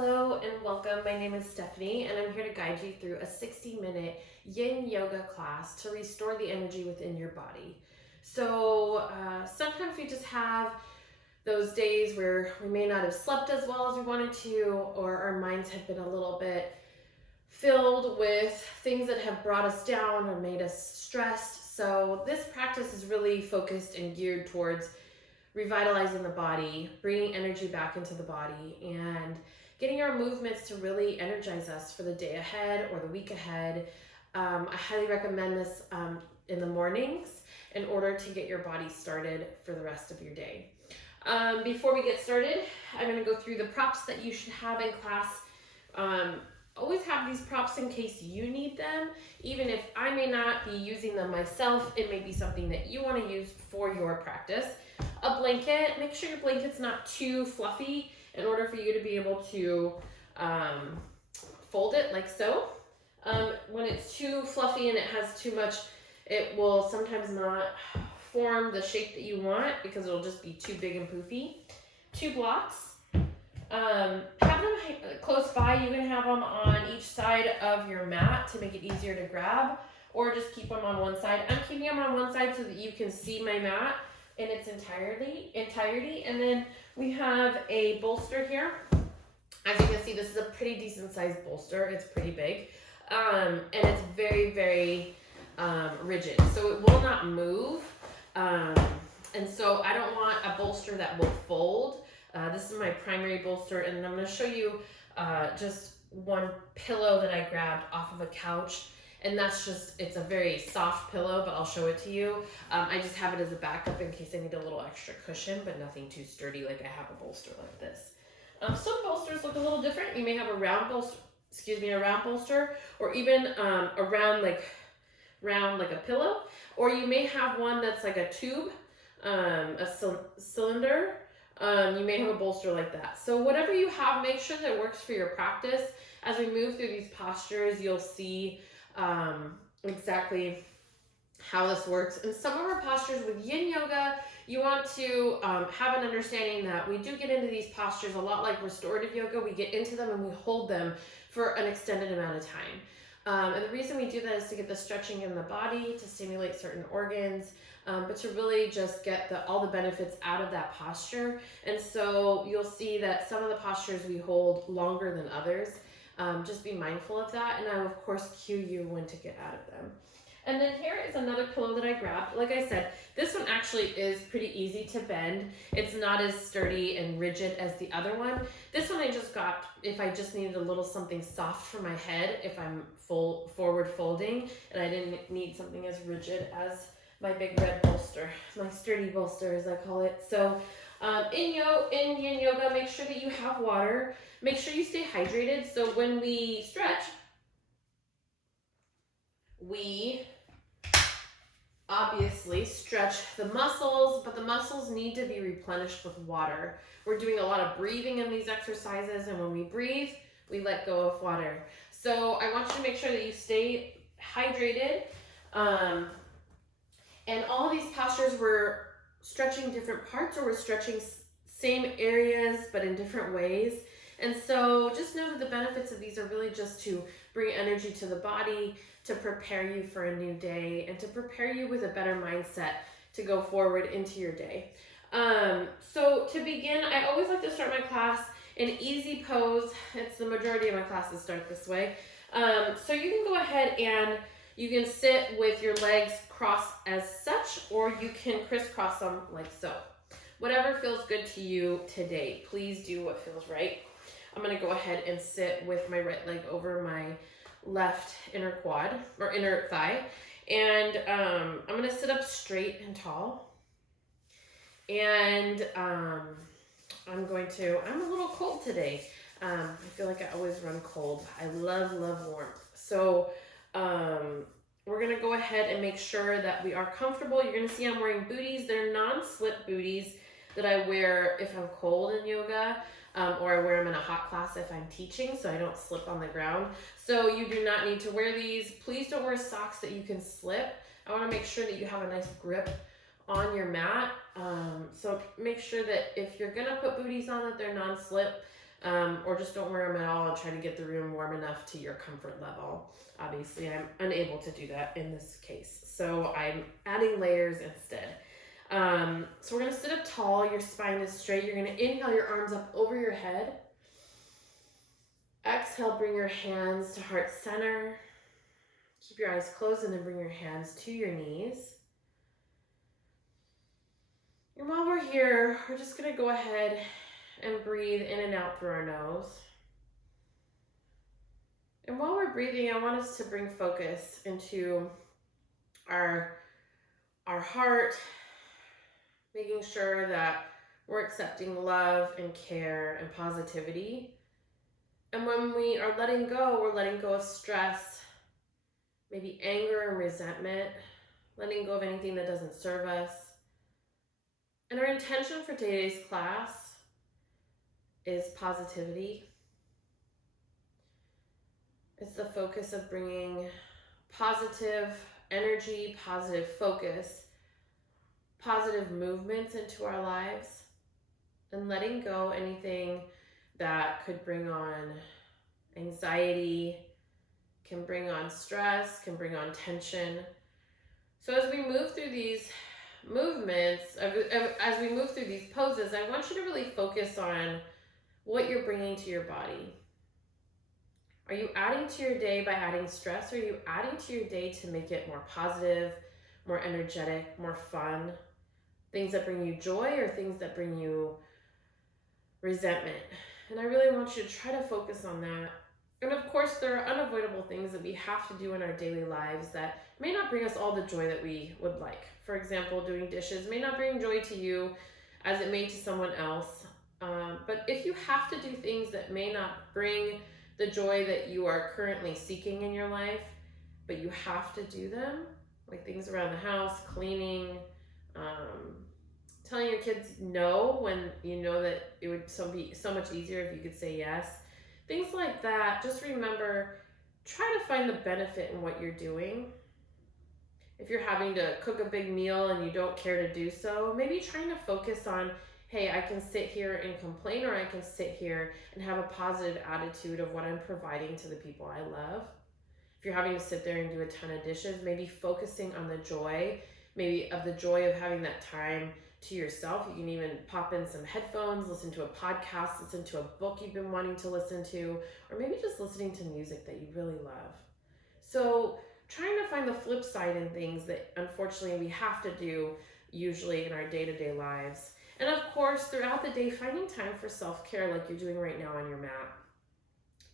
Hello and welcome. My name is Stephanie and I'm here to guide you through a 60-minute yin yoga class to restore the energy within your body. So sometimes we just have those days where we may not have slept as well as we wanted to, or our minds have been a little bit filled with things that have brought us down or made us stressed. So this practice is really focused and geared towards revitalizing the body, bringing energy back into the body, and getting our movements to really energize us for the day ahead or the week ahead. I highly recommend this in the mornings in order to get your body started for the rest of your day. Before we get started, I'm going to go through the props that you should have in class. Always have these props in case you need them. Even if I may not be using them myself, it may be something that you want to use for your practice. A blanket, make sure your blanket's not too fluffy in order for you to be able to fold it like so. When it's too fluffy and it has too much, it will sometimes not form the shape that you want because it'll just be too big and poofy. 2 blocks. Have them close by. You can have them on each side of your mat to make it easier to grab, or just keep them on one side. I'm keeping them on one side so that you can see my mat in its entirety. And then we have a bolster here. As you can see, this is a pretty decent sized bolster. It's pretty big. And it's very, very rigid. So it will not move. And so I don't want a bolster that will fold. This is my primary bolster, and I'm going to show you just one pillow that I grabbed off of a couch. And that's just, it's a very soft pillow, but I'll show it to you. I just have it as a backup in case I need a little extra cushion, but nothing too sturdy like I have a bolster like this. Some bolsters look a little different. You may have a round bolster, or even a round like a pillow, or you may have one that's like a tube, cylinder. You may have a bolster like that. So whatever you have, make sure that it works for your practice. As we move through these postures, you'll see exactly how this works. In some of our postures with yin yoga, you want to have an understanding that we do get into these postures a lot like restorative yoga. We get into them and we hold them for an extended amount of time. And the reason we do that is to get the stretching in the body, to stimulate certain organs, but to really just get all the benefits out of that posture. And so you'll see that some of the postures we hold longer than others. Just be mindful of that, and I will of course cue you when to get out of them. And then here is another pillow that I grabbed. Like I said, this one actually is pretty easy to bend. It's not as sturdy and rigid as the other one. This one I just got if I just needed a little something soft for my head, if I'm forward folding, and I didn't need something as rigid as my big red bolster, my sturdy bolster as I call it. So in yin yoga, make sure that you have water. Make sure you stay hydrated. So when we stretch, we obviously stretch the muscles, but the muscles need to be replenished with water. We're doing a lot of breathing in these exercises, and when we breathe, we let go of water. So I want you to make sure that you stay hydrated. And all these postures, we're stretching different parts, or we're stretching same areas but in different ways. And so just know that the benefits of these are really just to bring energy to the body, to prepare you for a new day, and to prepare you with a better mindset to go forward into your day. So to begin, I always like to start my class in easy pose. It's the majority of my classes start this way. So you can go ahead and you can sit with your legs crossed as such, or you can crisscross them like so. Whatever feels good to you today, please do what feels right. I'm going to go ahead and sit with my right leg over my left inner quad or inner thigh. And I'm going to sit up straight and tall. And I'm a little cold today. I feel like I always run cold. I love warmth. So we're going to go ahead and make sure that we are comfortable. You're going to see I'm wearing booties. They're non-slip booties that I wear if I'm cold in yoga. Or I wear them in a hot class if I'm teaching, so I don't slip on the ground. So you do not need to wear these. Please don't wear socks that you can slip. I want to make sure that you have a nice grip on your mat. So make sure that if you're going to put booties on, that they're non-slip. or just don't wear them at all and try to get the room warm enough to your comfort level. Obviously, I'm unable to do that in this case, so I'm adding layers instead. So we're going to sit up tall. Your spine is straight. You're going to inhale your arms up over your head. Exhale, bring your hands to heart center. Keep your eyes closed and then bring your hands to your knees. And while we're here, we're just going to go ahead and breathe in and out through our nose. And while we're breathing, I want us to bring focus into our heart, making sure that we're accepting love and care and positivity. And when we are letting go, we're letting go of stress, maybe anger and resentment, letting go of anything that doesn't serve us. And our intention for today's class is positivity. It's the focus of bringing positive energy, positive focus, positive movements into our lives, and letting go anything that could bring on anxiety, can bring on stress, can bring on tension. So as we move through these movements, as we move through these poses, I want you to really focus on what you're bringing to your body. Are you adding to your day by adding stress, or are you adding to your day to make it more positive, more energetic, more fun? Things that bring you joy or things that bring you resentment? And I really want you to try to focus on that. And of course, there are unavoidable things that we have to do in our daily lives that may not bring us all the joy that we would like. For example, doing dishes may not bring joy to you as it may to someone else. But if you have to do things that may not bring the joy that you are currently seeking in your life, but you have to do them, like things around the house, cleaning, telling your kids no when you know that it would be so much easier if you could say yes. Things like that, just remember, try to find the benefit in what you're doing. If you're having to cook a big meal and you don't care to do so, maybe trying to focus on, hey, I can sit here and complain, or I can sit here and have a positive attitude of what I'm providing to the people I love. If you're having to sit there and do a ton of dishes, maybe focusing on the joy, maybe of the joy of having that time to yourself. You can even pop in some headphones, listen to a podcast, listen to a book you've been wanting to listen to, or maybe just listening to music that you really love. So trying to find the flip side in things that unfortunately we have to do usually in our day-to-day lives. And of course, throughout the day, finding time for self-care like you're doing right now on your mat.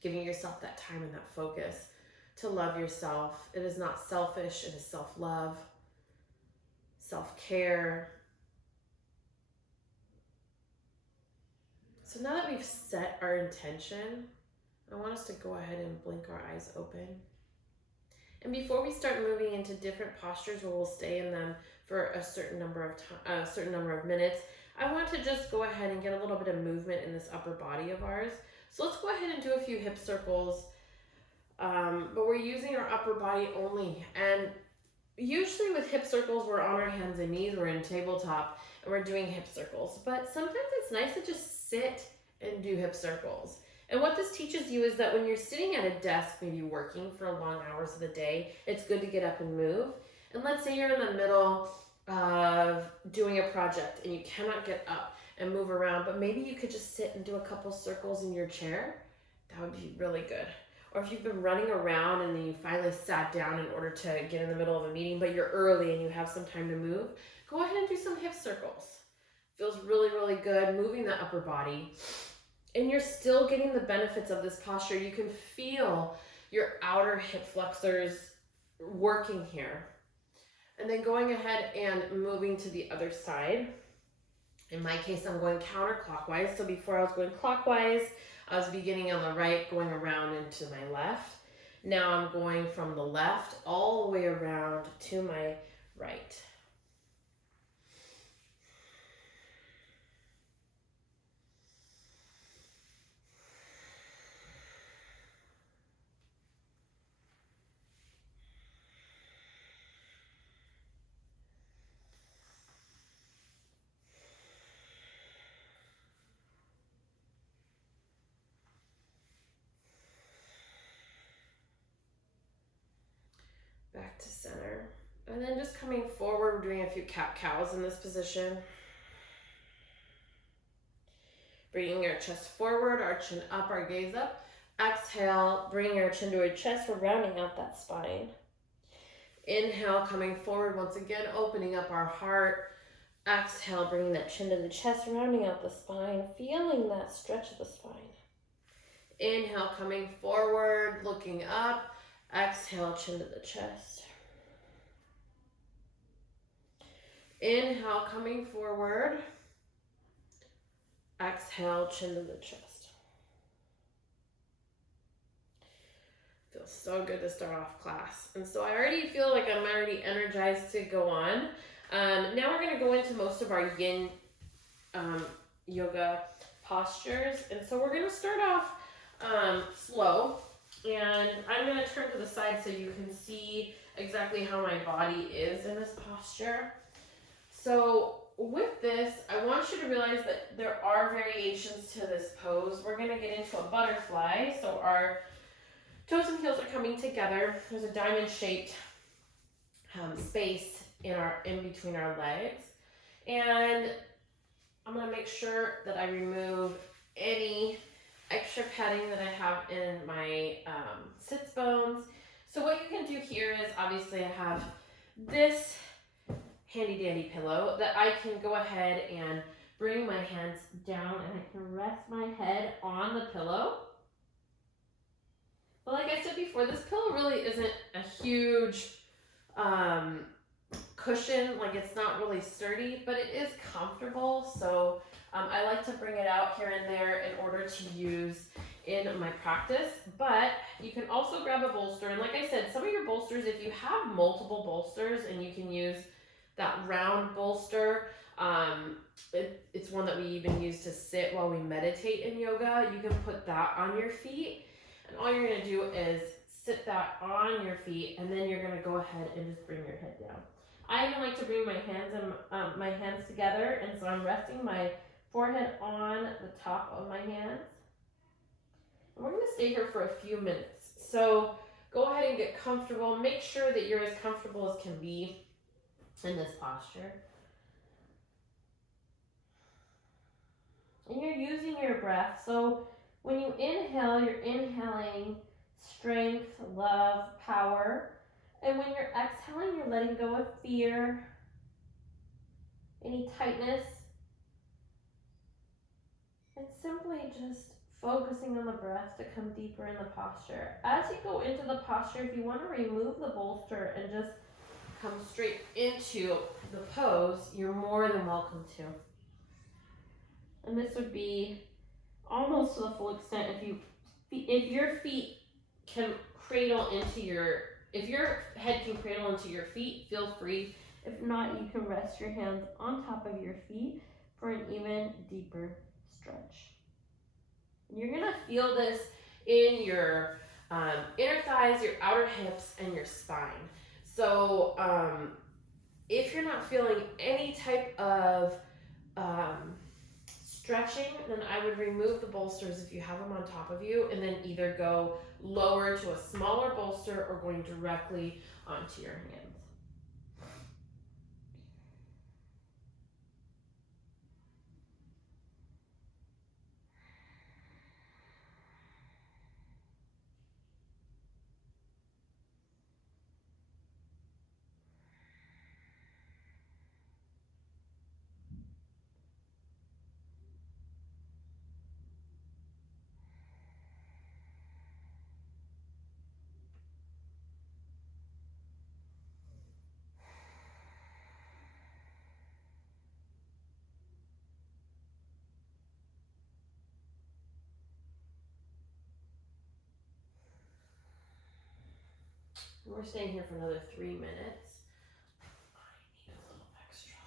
Giving yourself that time and that focus to love yourself. It is not selfish, it is self-love, self-care. So now that we've set our intention, I want us to go ahead and blink our eyes open. And before we start moving into different postures where we'll stay in them for a certain number of minutes, I want to just go ahead and get a little bit of movement in this upper body of ours. So let's go ahead and do a few hip circles, but we're using our upper body only. And usually with hip circles, we're on our hands and knees, we're in tabletop, and we're doing hip circles. But sometimes it's nice to just sit and do hip circles. And what this teaches you is that when you're sitting at a desk, maybe working for long hours of the day, it's good to get up and move. And let's say you're in the middle of doing a project and you cannot get up and move around, but maybe you could just sit and do a couple circles in your chair. That would be really good. Or if you've been running around and then you finally sat down in order to get in the middle of a meeting, but you're early and you have some time to move, go ahead and do some hip circles. Feels really, really good, moving the upper body. And you're still getting the benefits of this posture. You can feel your outer hip flexors working here. And then going ahead and moving to the other side. In my case, I'm going counterclockwise. So before I was going clockwise, I was beginning on the right, going around into my left. Now I'm going from the left all the way around to my right. then just coming forward, we're doing a few cat-cows in this position. Bringing our chest forward, our chin up, our gaze up. Exhale, bringing our chin to our chest, we're rounding out that spine. Inhale, coming forward once again, opening up our heart. Exhale, bringing that chin to the chest, rounding out the spine, feeling that stretch of the spine. Inhale, coming forward, looking up. Exhale, chin to the chest. Inhale, coming forward. Exhale, chin to the chest. Feels so good to start off class. And so I already feel like I'm already energized to go on. Now we're going to go into most of our yin yoga postures. And so we're going to start off slow. And I'm going to turn to the side so you can see exactly how my body is in this posture. So with this, I want you to realize that there are variations to this pose. We're going to get into a butterfly. So our toes and heels are coming together. There's a diamond-shaped space in between our legs. And I'm going to make sure that I remove any extra padding that I have in my sits bones. So what you can do here is, obviously I have this handy dandy pillow that I can go ahead and bring my hands down, and I can rest my head on the pillow. But like I said before, this pillow really isn't a huge cushion. Like, it's not really sturdy, but it is comfortable. So I like to bring it out here and there in order to use in my practice. But you can also grab a bolster. And like I said, some of your bolsters, if you have multiple bolsters and you can use that round bolster, it's one that we even use to sit while we meditate in yoga. You can put that on your feet. And all you're going to do is sit that on your feet, and then you're going to go ahead and just bring your head down. I even like to bring my hands together, and so I'm resting my forehead on the top of my hands. And we're going to stay here for a few minutes. So go ahead and get comfortable. Make sure that you're as comfortable as can be in this posture. And you're using your breath. So when you inhale, you're inhaling strength, love, power. And when you're exhaling, you're letting go of fear, any tightness, and simply just focusing on the breath to come deeper in the posture. As you go into the posture, if you want to remove the bolster and just come straight into the pose, you're more than welcome to. And this would be almost to the full extent if your feet can cradle into if your head can cradle into your feet, feel free. If not, you can rest your hands on top of your feet for an even deeper stretch. You're gonna feel this in your inner thighs, your outer hips, and your spine. So if you're not feeling any type of stretching, then I would remove the bolsters if you have them on top of you, and then either go lower to a smaller bolster or going directly onto your hands. We're staying here for another 3 minutes. I need a little extra.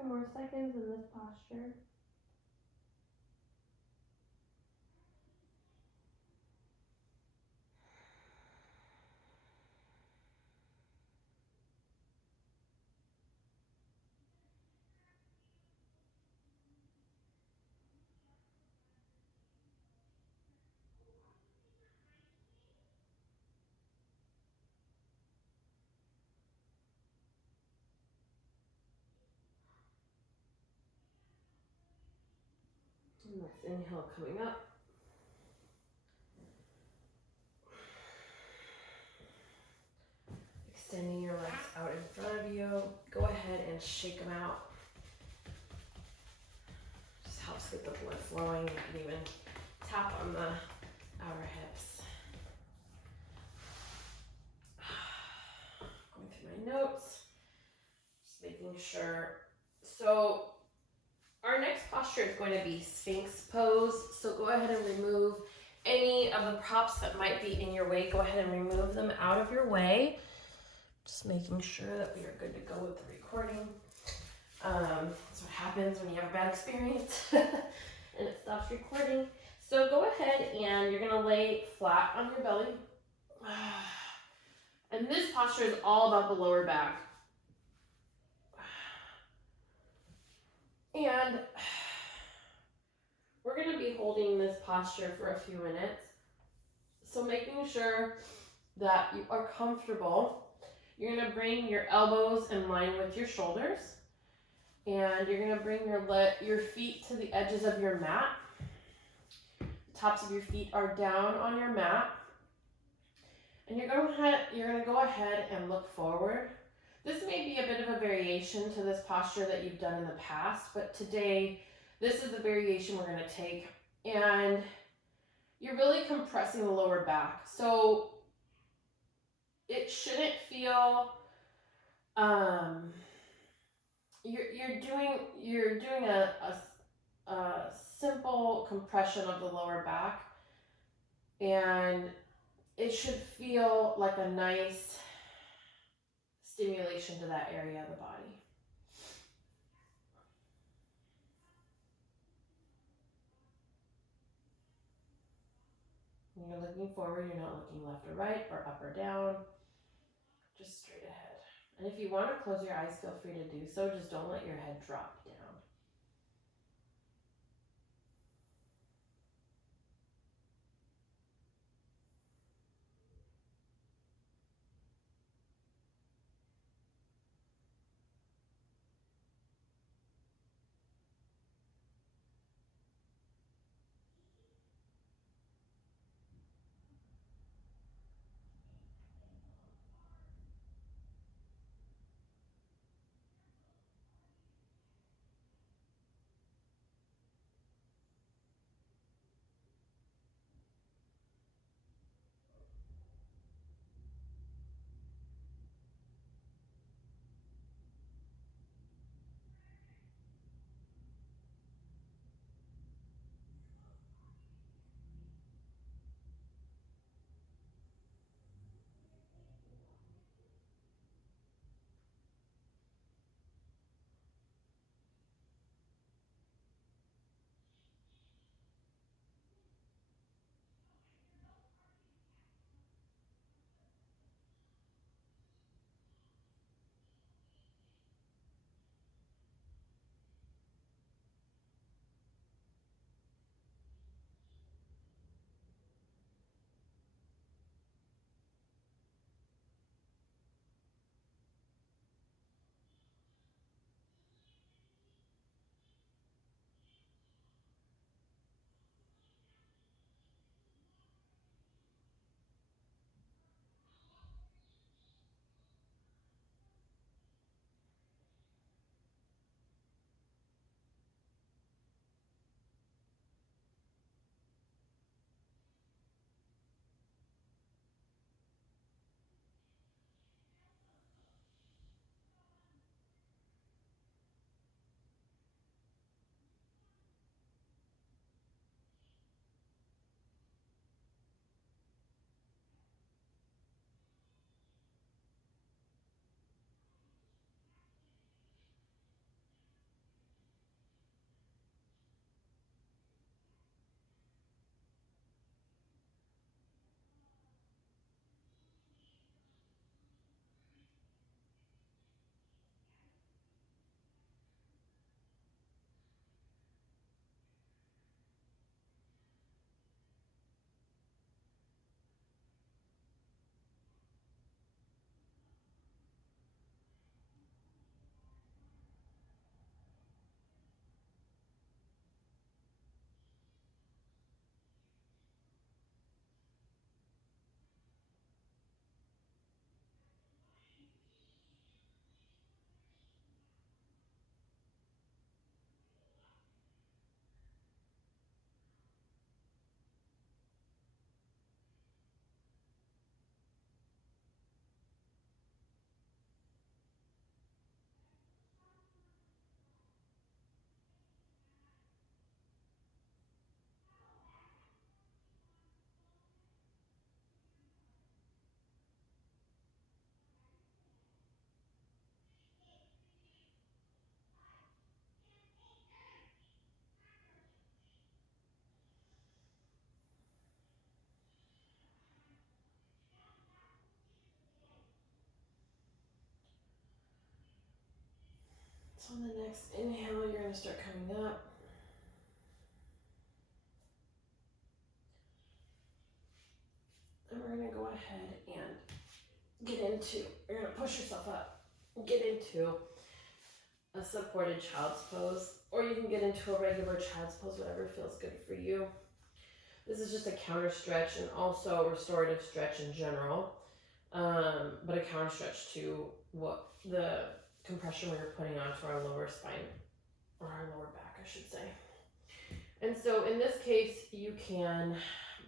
few more seconds in this posture. And let's inhale coming up. Extending your legs out in front of you. Go ahead and shake them out. Just helps get the blood flowing. You can even tap on the outer hips. Going through my notes. Just making sure. So our next posture is going to be Sphinx pose. So go ahead and remove any of the props that might be in your way. Go ahead and remove them out of your way. Just making sure that we are good to go with the recording. That's what happens when you have a bad experience and it stops recording. So go ahead and you're gonna lay flat on your belly. And this posture is all about the lower back. And we're gonna be holding this posture for a few minutes. So making sure that you are comfortable. You're gonna bring your elbows in line with your shoulders. And you're gonna bring your feet to the edges of your mat. The tops of your feet are down on your mat. And you're gonna go ahead and look forward. This may be a bit of a variation to this posture that you've done in the past, but today, this is the variation we're gonna take. And you're really compressing the lower back. So it shouldn't feel, you're doing a simple compression of the lower back, and it should feel like a nice stimulation to that area of the body. When you're looking forward, you're not looking left or right or up or down, just straight ahead. And if you want to close your eyes, feel free to do so. Just don't let your head drop down. So on the next inhale, you're going to start coming up. And we're going to go ahead and you're going to push yourself up, get into a supported child's pose, or you can get into a regular child's pose, whatever feels good for you. This is just a counter stretch and also a restorative stretch in general, but a counter stretch to what the compression we were putting onto our lower spine, or our lower back, I should say. And so in this case, you can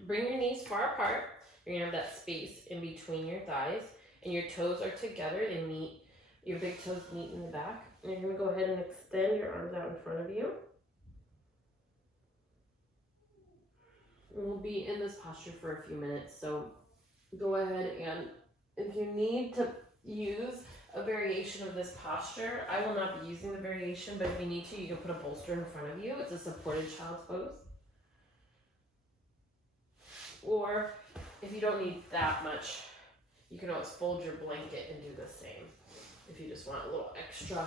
bring your knees far apart. You're gonna have that space in between your thighs, and your toes are together. They meet, your big toes meet in the back. And you're gonna go ahead and extend your arms out in front of you. We'll be in this posture for a few minutes, so go ahead, and if you need to use a variation of this posture, I will not be using the variation, but if you need to, you can put a bolster in front of you. It's a supported child's pose. Or if you don't need that much, you can always fold your blanket and do the same if you just want a little extra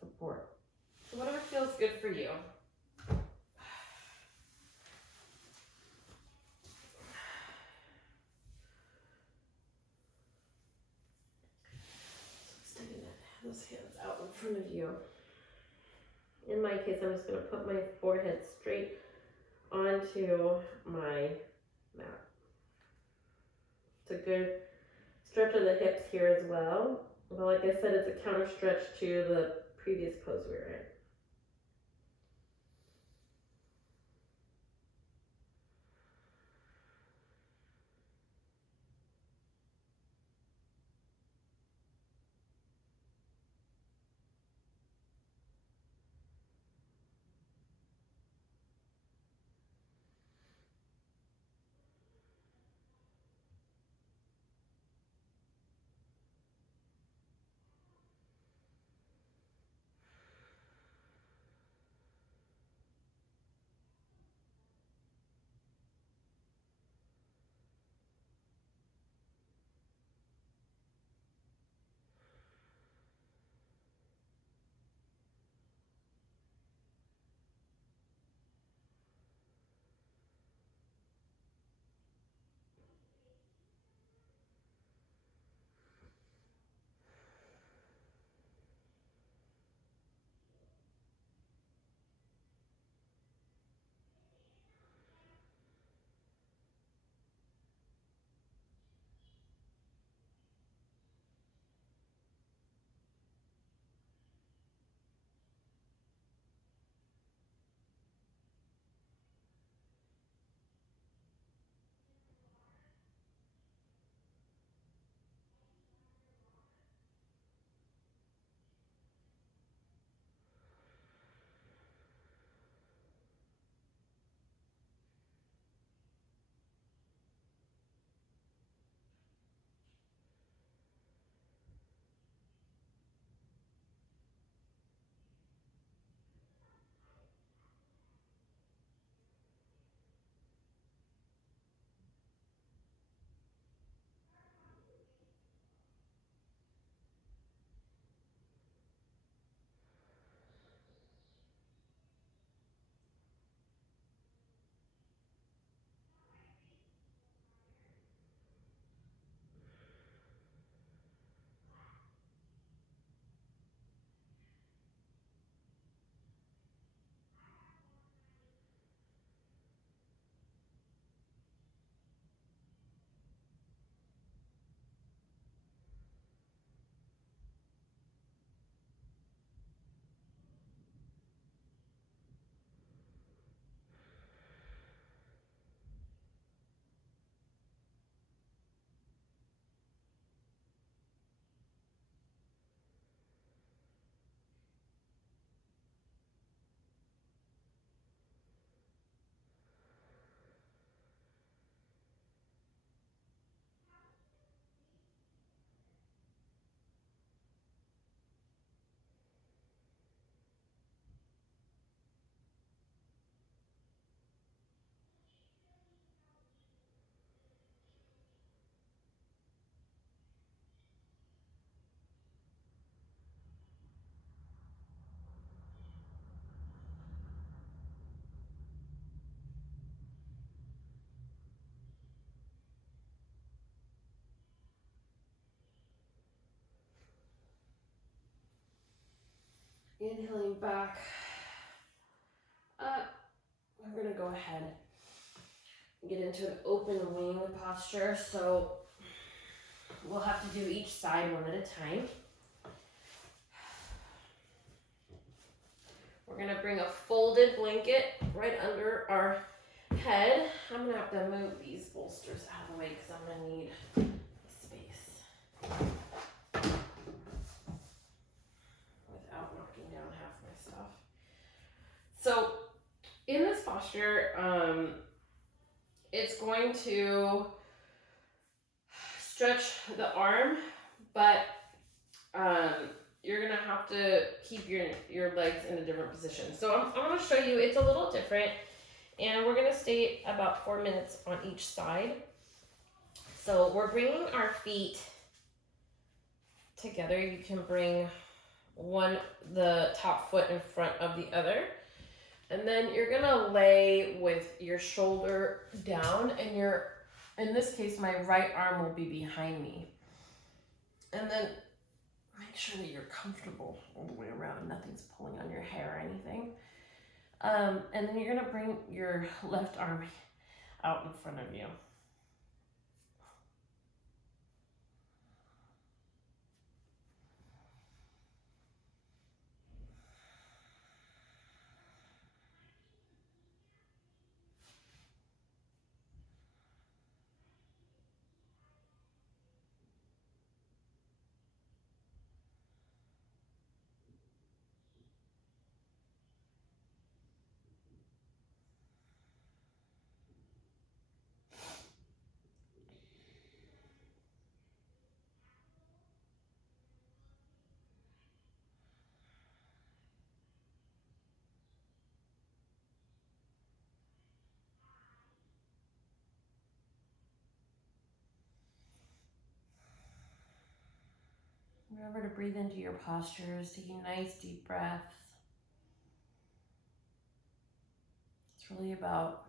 support. So whatever feels good for you. Those hands out in front of you. In my case, I'm just going to put my forehead straight onto my mat. It's a good stretch of the hips here as well. But like I said, it's a counter stretch to the previous pose we were in. Inhaling back up. We're going to go ahead and get into an open wing posture. So we'll have to do each side one at a time. We're going to bring a folded blanket right under our head. I'm going to have to move these bolsters out of the way because I'm going to need space without knocking down half my stuff. So in this posture, it's going to stretch the arm, but you're gonna have to keep your legs in a different position. So I'm gonna show you, it's a little different, and we're gonna stay about 4 minutes on each side. So we're bringing our feet together. You can bring the top foot in front of the other. And then you're gonna lay with your shoulder down, and in this case, my right arm will be behind me. And then make sure that you're comfortable all the way around. Nothing's pulling on your hair or anything. And then you're gonna bring your left arm out in front of you. Remember to breathe into your postures, taking nice deep breaths. It's really about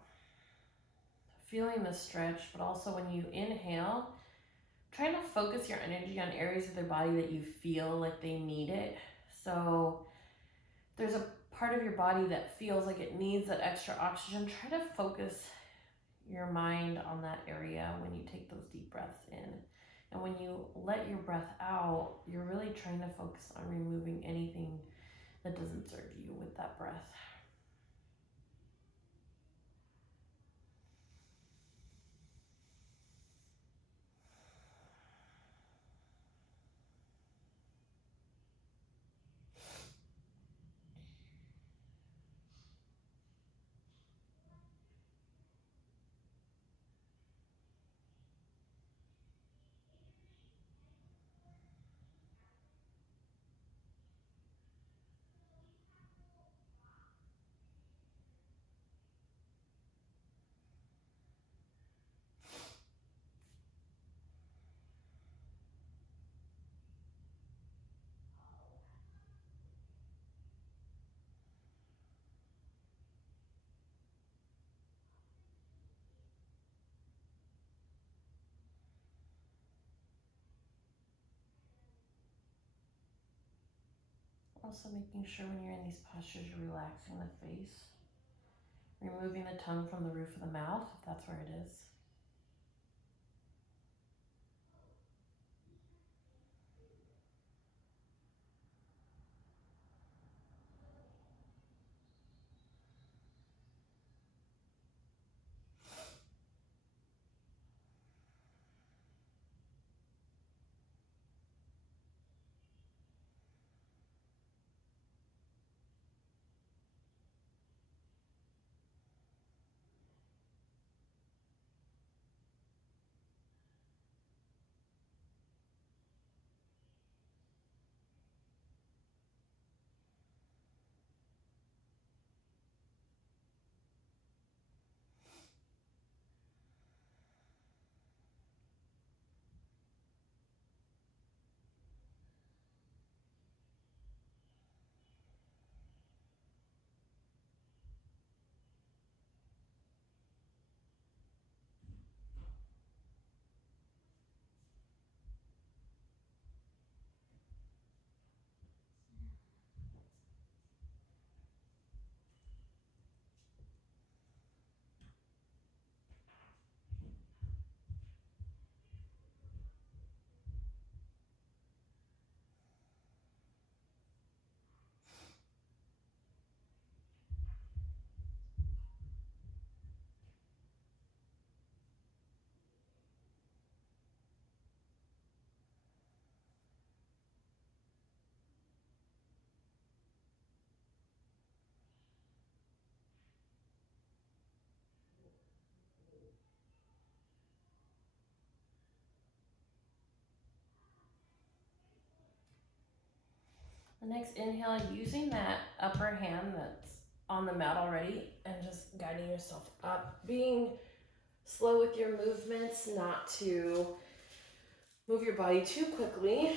feeling the stretch, but also when you inhale, trying to focus your energy on areas of the body that you feel like they need it. So there's a part of your body that feels like it needs that extra oxygen. Try to focus your mind on that area when you take those deep breaths in. And when you let your breath out, you're really trying to focus on removing anything that doesn't serve you with that breath. Also making sure when you're in these postures, you're relaxing the face, removing the tongue from the roof of the mouth, if that's where it is. The next inhale, using that upper hand that's on the mat already and just guiding yourself up, being slow with your movements, not to move your body too quickly.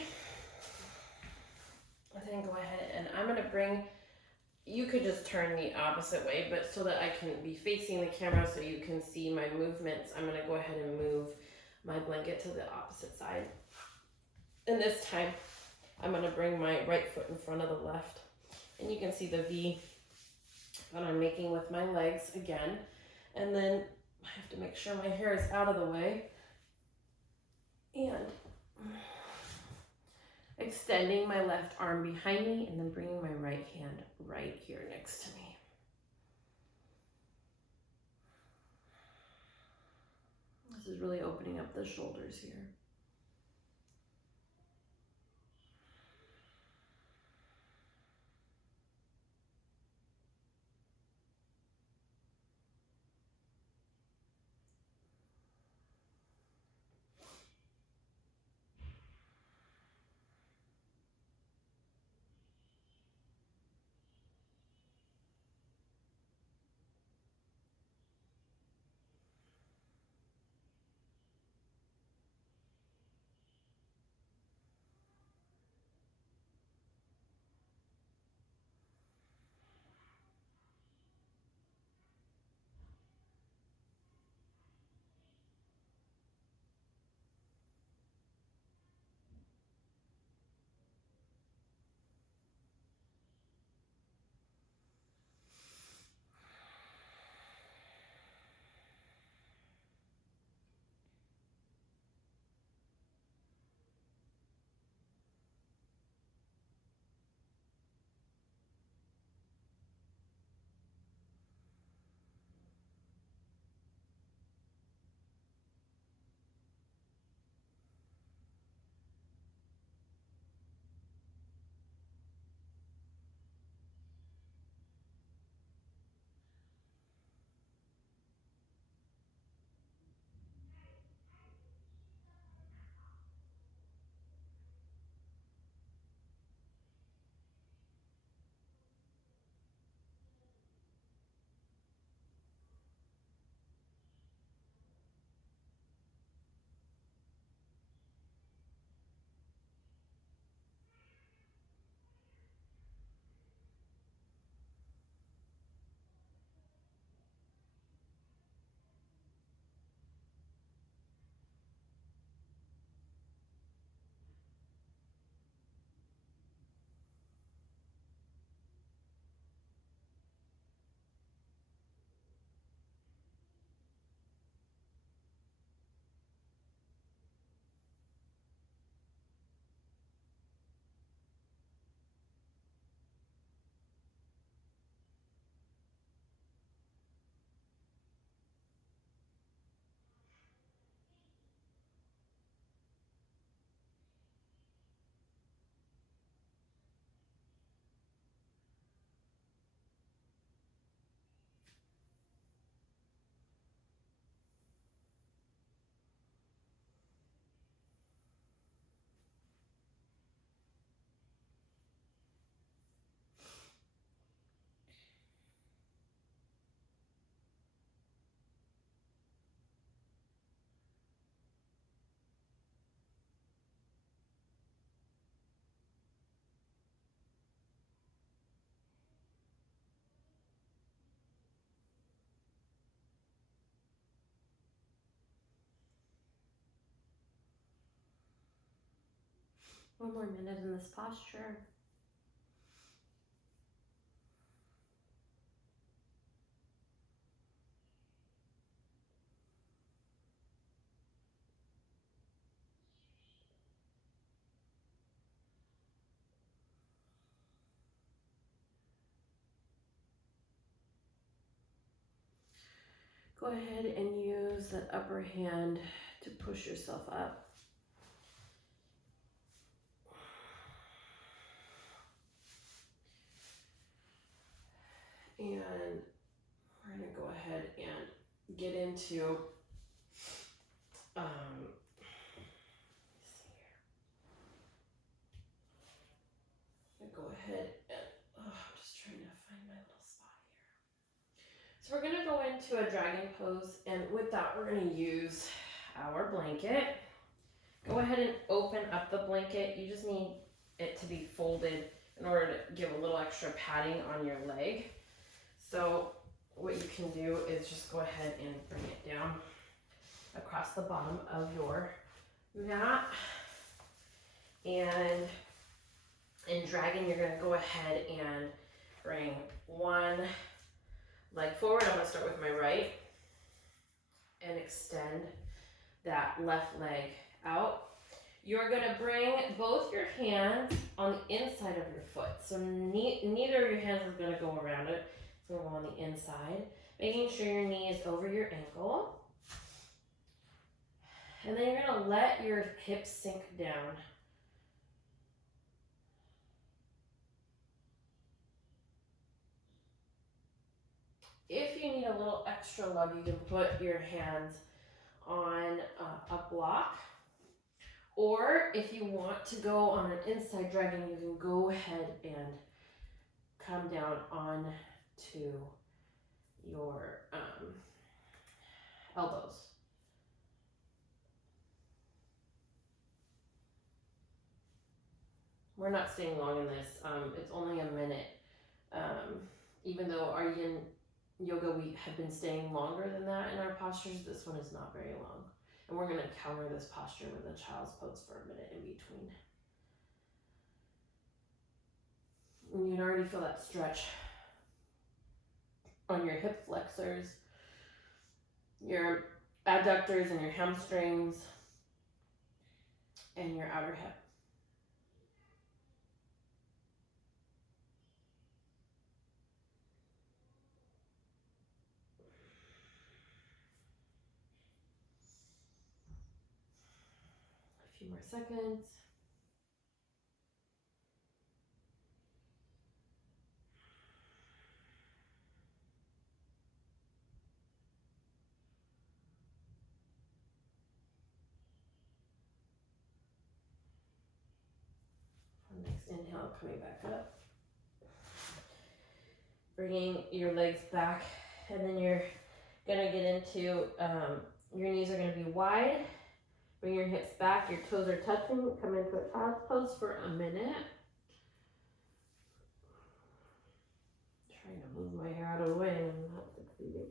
And then go ahead and I'm gonna bring, you could just turn the opposite way, but so that I can be facing the camera so you can see my movements, I'm gonna go ahead and move my blanket to the opposite side. And this time, I'm gonna bring my right foot in front of the left. And you can see the V that I'm making with my legs again. And then I have to make sure my hair is out of the way. And extending my left arm behind me and then bringing my right hand right here next to me. This is really opening up the shoulders here. One more minute in this posture. Go ahead and use that upper hand to push yourself up. And we're gonna go ahead and get into, let's see here. I'm gonna go ahead ahead and, I'm just trying to find my little spot here. So we're gonna go into a dragon pose, and with that, we're gonna use our blanket. Go ahead and open up the blanket. You just need it to be folded in order to give a little extra padding on your leg. So what you can do is just go ahead and bring it down across the bottom of your mat. And in dragon, you're gonna go ahead and bring one leg forward. I'm gonna start with my right and extend that left leg out. You're gonna bring both your hands on the inside of your foot. So neither of your hands is gonna go around it. It's gonna go on the inside, making sure your knee is over your ankle. And then you're gonna let your hips sink down. If you need a little extra love, you can put your hands on a block. Or if you want to go on an inside dragon, you can go ahead and come down onto your elbows. We're not staying long in this. It's only a minute. Even though our yin yoga, we have been staying longer than that in our postures, this one is not very long. And we're going to counter this posture with a child's pose for a minute in between. And you can already feel that stretch on your hip flexors, your adductors and your hamstrings, and your outer hip. A few more seconds. Next inhale, coming back up. Bringing your legs back, and then you're gonna get into, your knees are gonna be wide. Bring your hips back, your toes are touching. Come into a child's pose for a minute. Trying to move my hair out of the way and I'm not succeeding.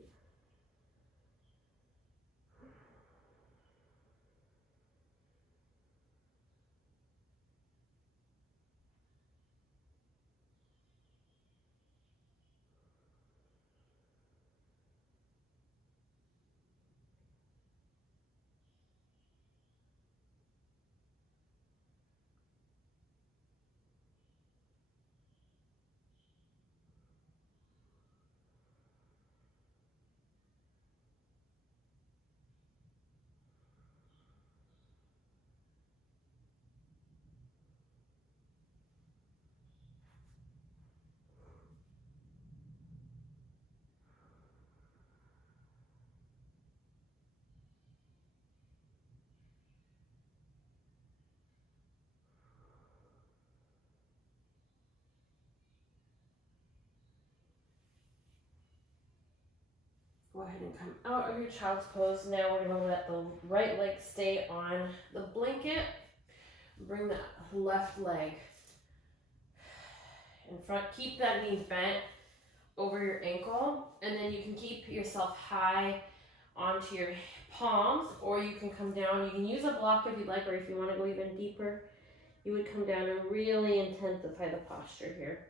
Go ahead and come out of your child's pose. Now we're going to let the right leg stay on the blanket. Bring that left leg in front. Keep that knee bent over your ankle, and then you can keep yourself high onto your palms, or you can come down. You can use a block if you'd like, or if you want to go even deeper, you would come down and really intensify the posture here.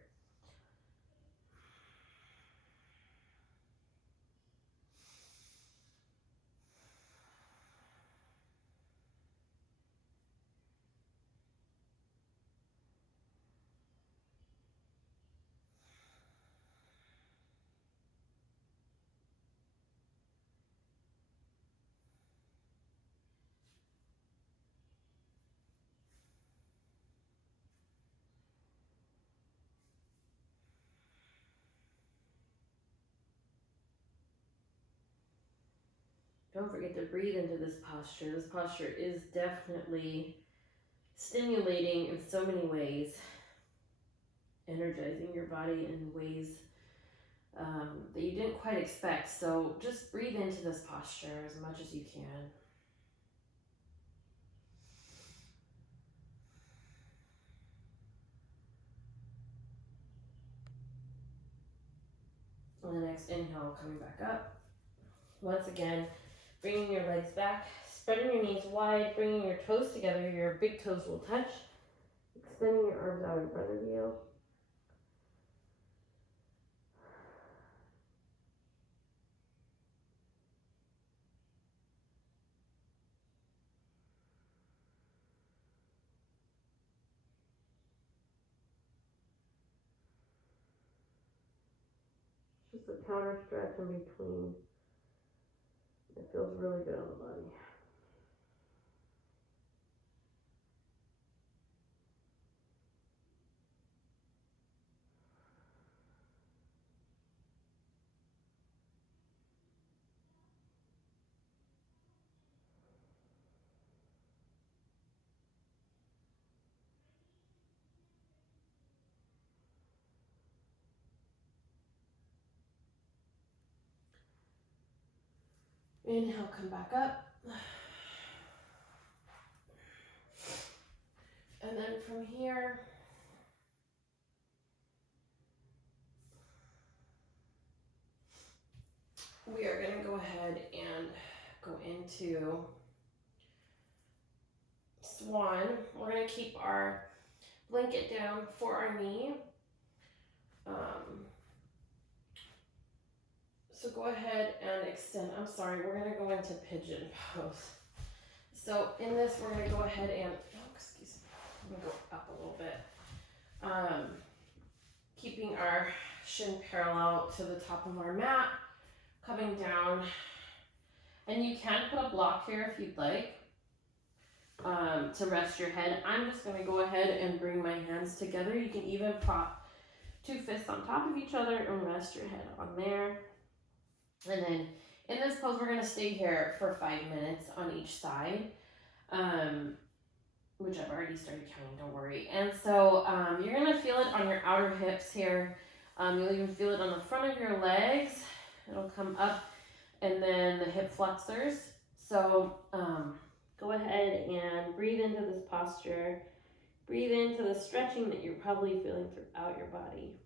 Don't forget to breathe into this posture. This posture is definitely stimulating in so many ways. energizing your body in ways that you didn't quite expect. So just breathe into this posture as much as you can. On the next inhale, coming back up. Once again, bringing your legs back, spreading your knees wide, bringing your toes together. Your big toes will touch. Extending your arms out in front of you. Just a counter stretch in between. It feels really good on the body. Inhale, come back up. And then from here, we are going to go ahead and go into swan. We're going to keep our blanket down for our knee. So go ahead and extend. I'm sorry, we're going to go into pigeon pose. So in this, we're going to go ahead and, excuse me, I'm going to go up a little bit. Keeping our shin parallel to the top of our mat, coming down. And you can put a block here if you'd like to rest your head. I'm just going to go ahead and bring my hands together. You can even prop two fists on top of each other and rest your head on there. And then in this pose, we're going to stay here for 5 minutes on each side, which I've already started counting, don't worry. And so you're going to feel it on your outer hips here. You'll even feel it on the front of your legs. It'll come up, and then the hip flexors. So go ahead and breathe into this posture. Breathe into the stretching that you're probably feeling throughout your body.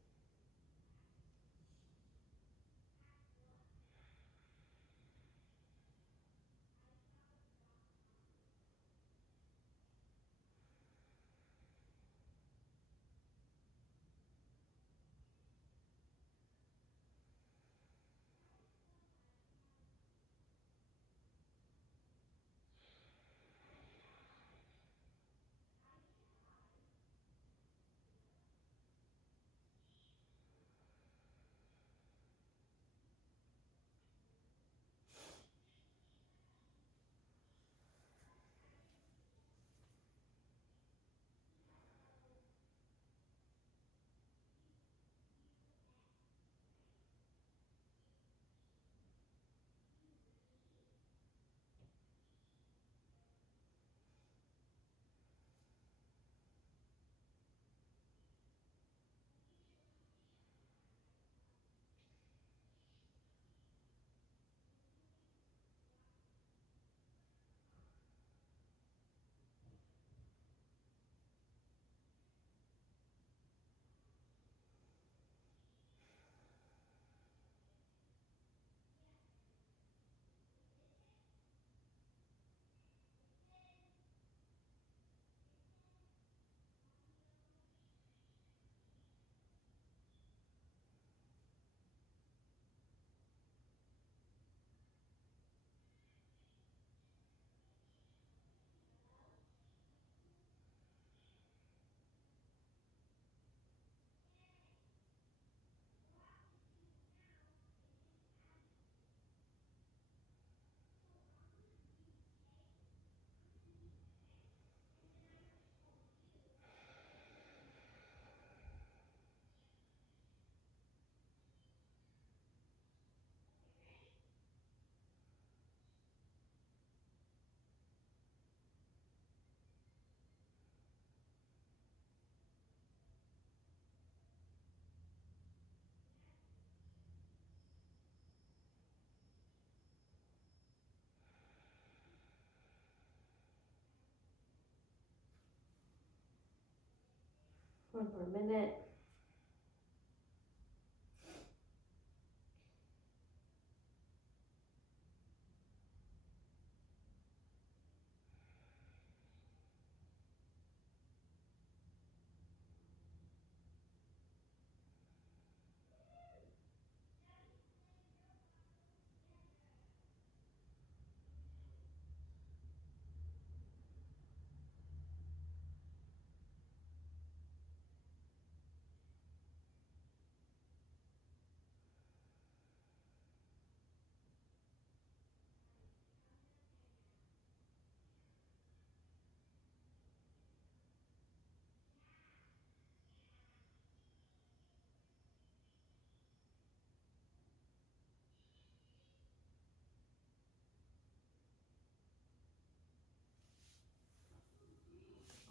One more minute.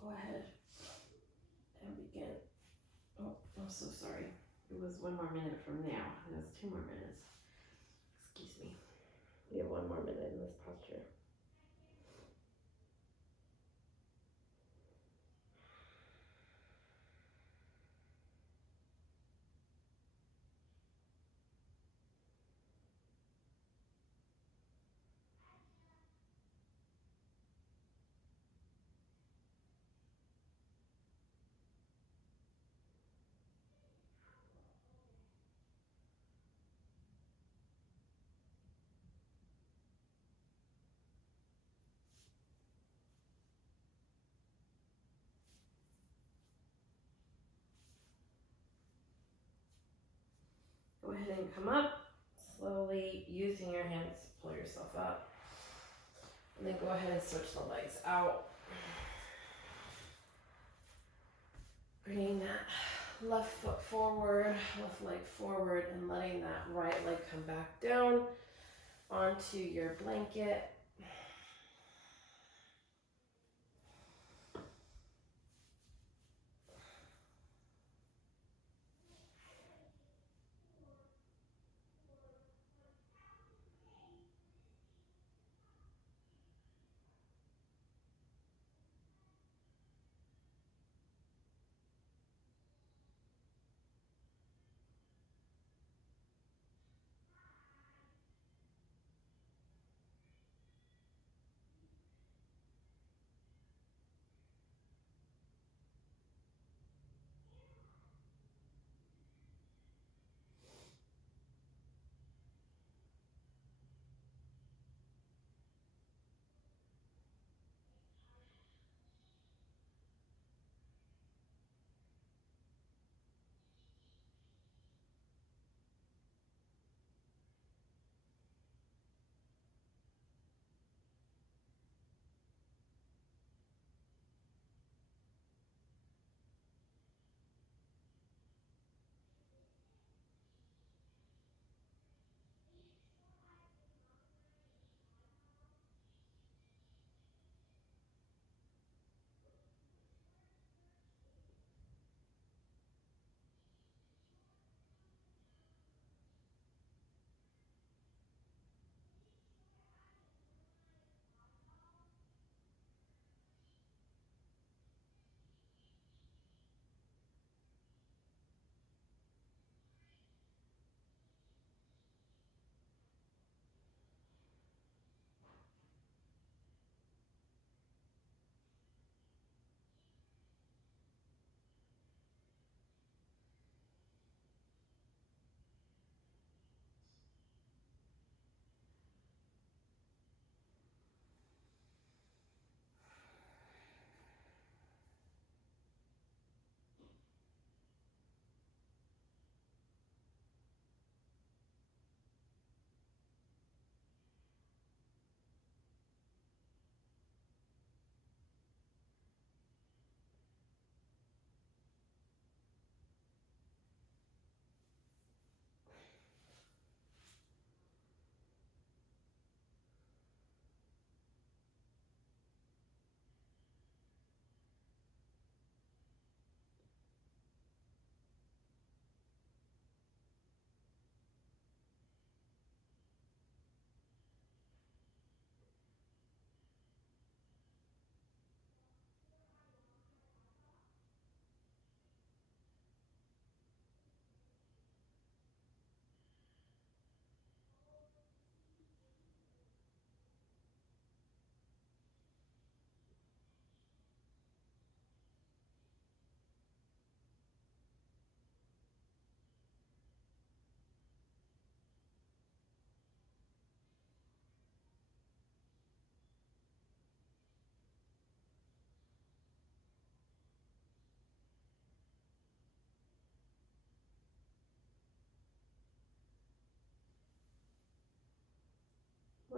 Go ahead and begin. Oh, I'm so sorry. It was 1 more minute from now. It was 2 more minutes. Excuse me. We have 1 more minute in this posture. Go ahead and come up. Slowly, using your hands, pull yourself up. And then go ahead and switch the legs out. Bringing that left foot forward, left leg forward, and letting that right leg come back down onto your blanket.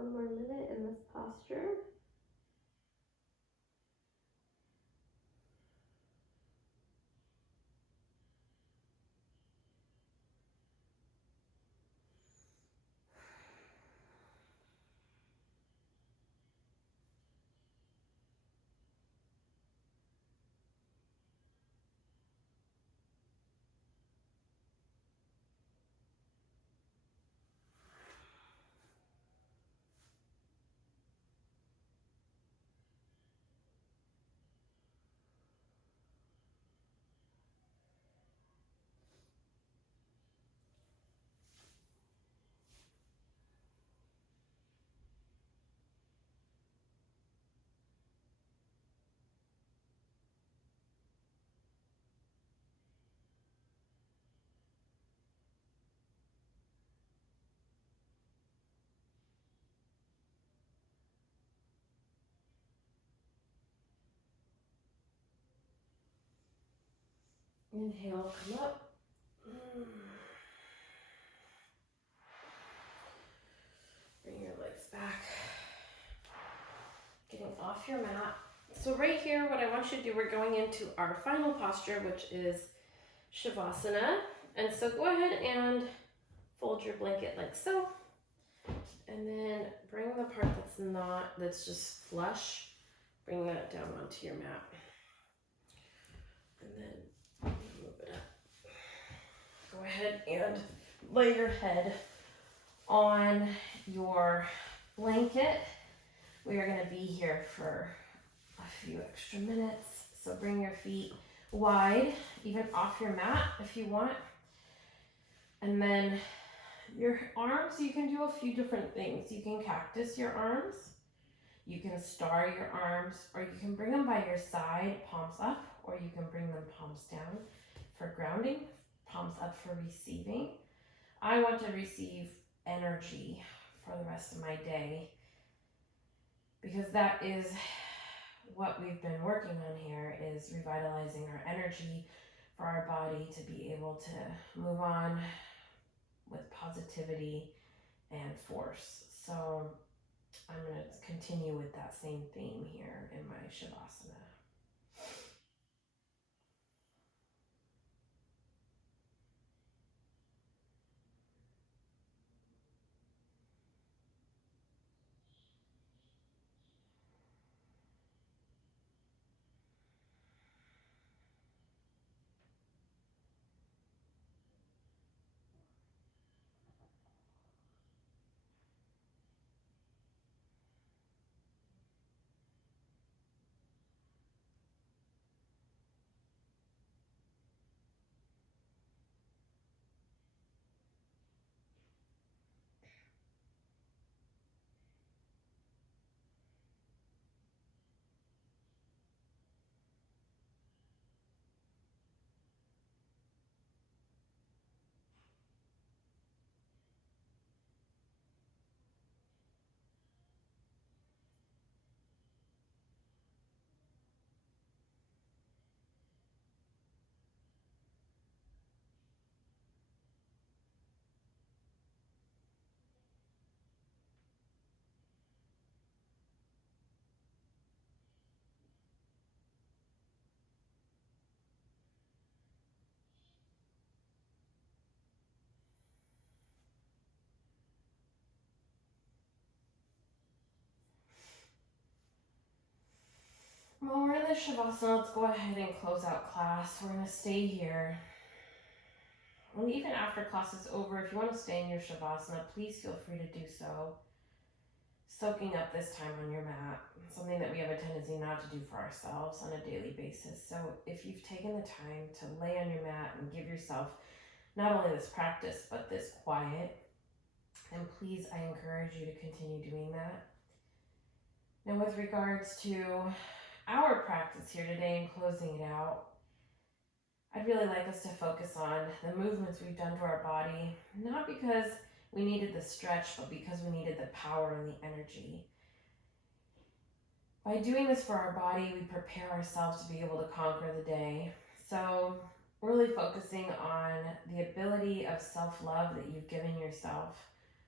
one more minute in this posture. Inhale, come up. Bring your legs back. Getting off your mat. So right here, what I want you to do, we're going into our final posture, which is Shavasana. And so go ahead and fold your blanket like so. And then bring the part that's just flush, bring that down onto your mat. And then move it up. Go ahead and lay your head on your blanket. We are going to be here for a few extra minutes. So bring your feet wide, even off your mat if you want. And then your arms, you can do a few different things. You can cactus your arms, you can star your arms, or you can bring them by your side, palms up, or you can bring them palms down for grounding, palms up for receiving. I want to receive energy for the rest of my day because that is what we've been working on here, is revitalizing our energy for our body to be able to move on with positivity and force. So I'm going to continue with that same theme here in my Shavasana. Well, we're in the Shavasana. Let's go ahead and close out class. We're going to stay here. And even after class is over, if you want to stay in your Shavasana, please feel free to do so. Soaking up this time on your mat, something that we have a tendency not to do for ourselves on a daily basis. So if you've taken the time to lay on your mat and give yourself not only this practice, but this quiet, then please, I encourage you to continue doing that. Now, with regards to our practice here today and closing it out, I'd really like us to focus on the movements we've done to our body, not because we needed the stretch, but because we needed the power and the energy. By doing this for our body, we prepare ourselves to be able to conquer the day. So really focusing on the ability of self-love that you've given yourself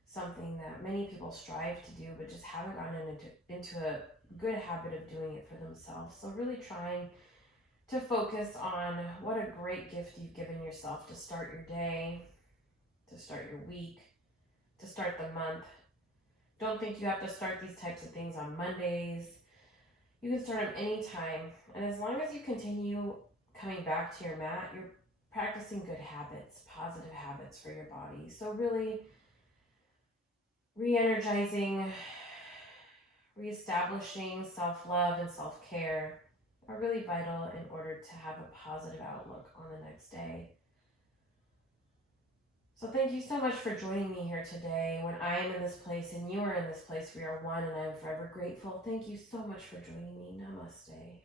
something that many people strive to do but just haven't gotten into a good habit of doing it for themselves. So really trying to focus on what a great gift you've given yourself to start your day, to start your week, to start the month. Don't think you have to start these types of things on Mondays. You can start them anytime. And as long as you continue coming back to your mat, you're practicing good habits, positive habits for your body. So really re-energizing, reestablishing self-love and self-care are really vital in order to have a positive outlook on the next day. So thank you so much for joining me here today. When I am in this place and you are in this place, we are one, and I am forever grateful. Thank you so much for joining me. Namaste.